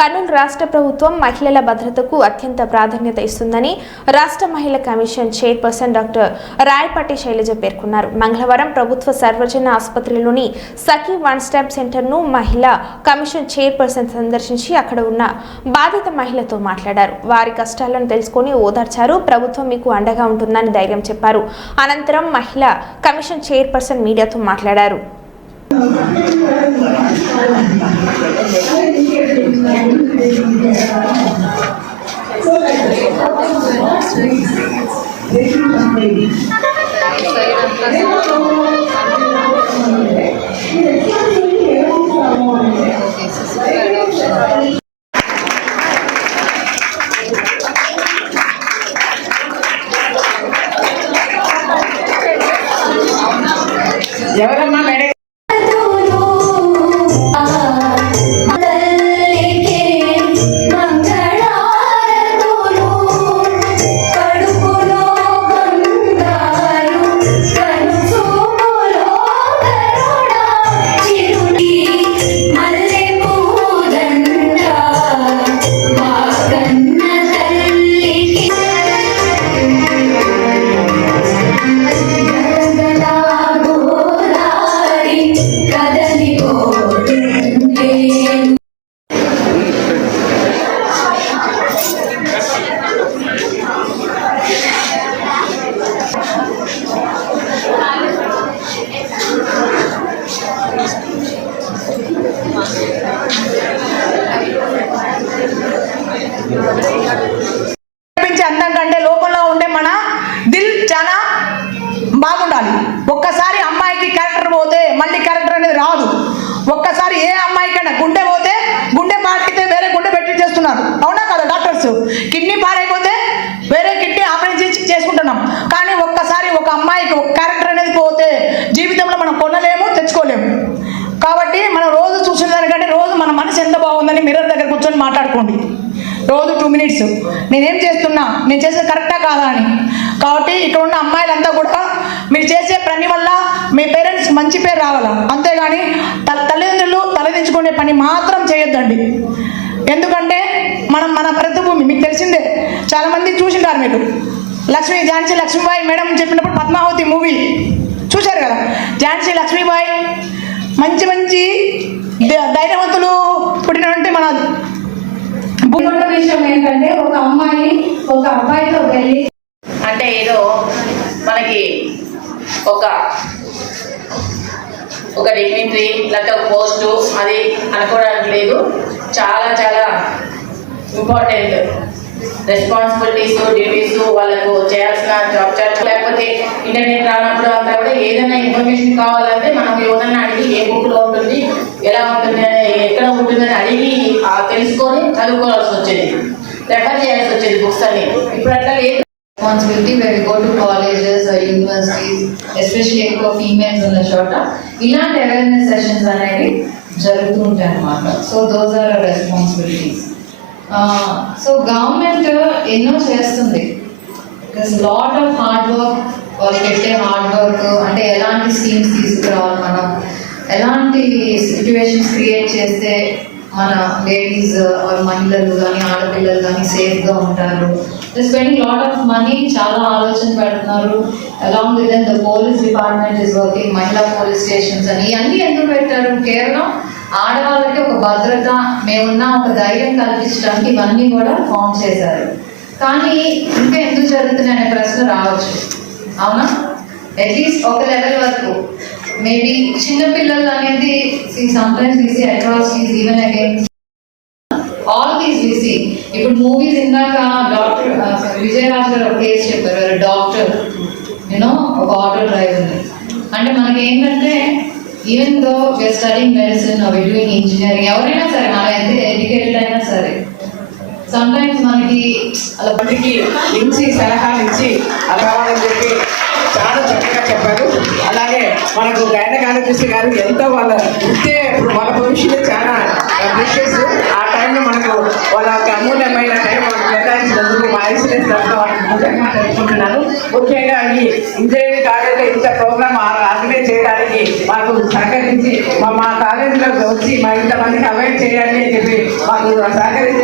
కర్నూలు రాష్ట్ర ప్రభుత్వం మహిళల భద్రతకు అత్యంత ప్రాధాన్యత ఇస్తుందని రాష్ట్ర మహిళా commission chairperson doctor Rayapati Sailaja పేర్కొన్నారు. మంగళవారం ప్రభుత్వ సర్వజన ఆసుపత్రిలోని సఖీ వన్ స్టాప్ సెంటర్ను మహిళా కమిషన్ చైర్పర్సన్ సందర్శించి అక్కడ ఉన్న బాధిత మహిళతో మాట్లాడారు. వారి కష్టాలను తెలుసుకొని ఓదార్చారు. ప్రభుత్వం మీకు అండగా ఉంటుందని ధైర్యం చెప్పారు. అనంతరం మహిళా కమిషన్ చైర్పర్సన్ మీడియాతో మాట్లాడారు. ఎవరమ్మా మేడం అందం కంటే లోపల ఉండే మన దిల్ చాలా బాగుండాలి. ఒక్కసారి అమ్మాయికి క్యారెక్టర్ పోతే మళ్ళీ క్యారెక్టర్ అనేది రాదు. ఒక్కసారి ఏ అమ్మాయికైనా గుండె పోతే గుండె పాడైతే వేరే గుండె పెట్టి చేస్తున్నారు, అవునా కదా డాక్టర్స్? కిడ్నీ పాడైపోతే వేరే కిడ్నీ ఆపరేషన్ చేసుకుంటున్నాం. కానీ ఒక్కసారి ఒక అమ్మాయికి ఒక క్యారెక్టర్ అనేది పోతే జీవితంలో మనం కొనలేము, తెచ్చుకోలేము. కాబట్టి మనం రోజు చూసిన దానికంటే రోజు మన మనసు ఎంత బాగుందని మిర్రర్ దగ్గర కూర్చొని మాట్లాడుకోండి. రోజు 2 మినిట్స్ నేనేం చేస్తున్నా, నేను చేసేది కరెక్టా కాదా అని. కాబట్టి ఇక్కడ ఉన్న అమ్మాయిలంతా కూడా మీరు చేసే పని వల్ల మీ పేరెంట్స్ మంచి పేరు రావాలా, అంతేగాని తల్లిదండ్రులు తలదించుకునే పని మాత్రం చేయొద్దండి. ఎందుకంటే మన భరతభూమి మీకు తెలిసిందే, చాలామంది చూసింటారు. మీరు ఝాన్సీ లక్ష్మీబాయి మేడం చెప్పినప్పుడు పద్మావతి మూవీ చూశారు కదా. ఝాన్సీ లక్ష్మీబాయి మంచి మంచి ధైర్యవంతులు పుట్టినటువంటి మన విషయం ఏంటంటే ఒక అమ్మాయి ఒక అబ్బాయితో వెళ్ళి అంటే ఏదో మనకి ఒక డిగ్నిటరీ లేకపోతే ఒక పోస్టు అది అనుకోవడానికి లేదు. చాలా చాలా ఇంపార్టెంట్ రెస్పాన్సిబిలిటీస్, డ్యూటీస్ వాళ్ళకు చేయాల్సిన జాబ్ చార్జ్. లేకపోతే ఇంటర్నెట్ రానప్పుడు అంతా కూడా ఏదైనా ఇన్ఫర్మేషన్ కావాలంటే మనం ఎవరైనా అడిగి ఏ బుక్లో ఉంటుంది, ఎలా ఉంటుంది, ఎక్కడ ఉంటుందని అడిగి తెలుసుకొని చదువుకోవాల్సి వచ్చేది, రెఫర్ చేయాల్సి వచ్చేది బుక్స్ అని. ఇప్పుడు అట్లా లేదు. Responsibility where we go to colleges or universities, especially for females ఉన్న చోట ఇలాంటి అవేర్నెస్ సెషన్స్ అనేవి జరుగుతూ ఉంటాయి అన్నమాట. So those are responsibilities. So government ఎన్నో చేస్తుంది. లాట్ ఆఫ్ హార్డ్ వర్క్, వాళ్ళు పెట్టే హార్డ్ వర్క్ అంటే ఎలాంటి స్కీమ్స్ తీసుకురావాలి, మనం ఎలాంటి సిచ్యువేషన్స్ క్రియేట్ చేస్తే మన లేడీస్ మహిళలు కానీ ఆడపిల్లలు కానీ సేఫ్గా ఉంటారు. స్పెండింగ్ లాట్ ఆఫ్ మనీ, చాలా ఆలోచన పెడుతున్నారు. Along with the police department is working, మహిళా పోలీస్ స్టేషన్స్ అని. ఇవన్నీ ఎందుకు పెట్టారు? కేవలం ఆడవాళ్ళకి ఒక భద్రత, మేమున్న ఒక ధైర్యం కల్పించడానికి ఇవన్నీ కూడా ఫామ్ చేశారు. కానీ ఇంకా ఎందుకు జరుగుతున్నాయి అనే ప్రశ్న రావచ్చు, అవునా? అట్లీస్ట్ ఒక లెవెల్ వరకు మేబీ చిన్నపిల్లలు అనేది sometimes we see atrocities even against all these we see. ఇప్పుడు మూవీస్ ఇందాక డాక్టర్ విజయరాజ్ గారు ఒక కేసు చెప్పారు. డాక్టర్ ఒక ఆటో డ్రైవర్. అంటే మనకి ఏంటంటే even though we are studying medicine or doing engineering, ఎవరైనా సరే మనం ఎంత ఎడ్యుకేటెడ్ అయినా సరే సమ్టైమ్స్ మనకి అలా బడికి ఇచ్చి సలహాలు ఇచ్చి అలా కావాలని చెప్పి చాలా చక్కగా చెప్పారు. అలాగే మనకు గైనకాలజిస్ట్ గారు ఎంతో వాళ్ళ వృత్తే వాళ్ళ భవిష్యత్తు చాలా ప్రెషియస్. ఆ టైంలో మనకు వాళ్ళ అమూల్యమైన టైం మనకు కేటాయించినందుకు మా ఐసీఎస్ తరఫున వాళ్ళకి ముఖ్యంగా తెలుసుకుంటున్నాను. ముఖ్యంగా ఈ ఇంజనీరింగ్ కాలేజీలో ఇంత ప్రోగ్రామ్ ఆర్గనైజ్ చేయడానికి మాకు సహకరించి మా కాలేజీలోకి వచ్చి మా ఇంతమందికి అవాయిడ్ చేయాలి అని చెప్పి మాకు కూడా సహకరించి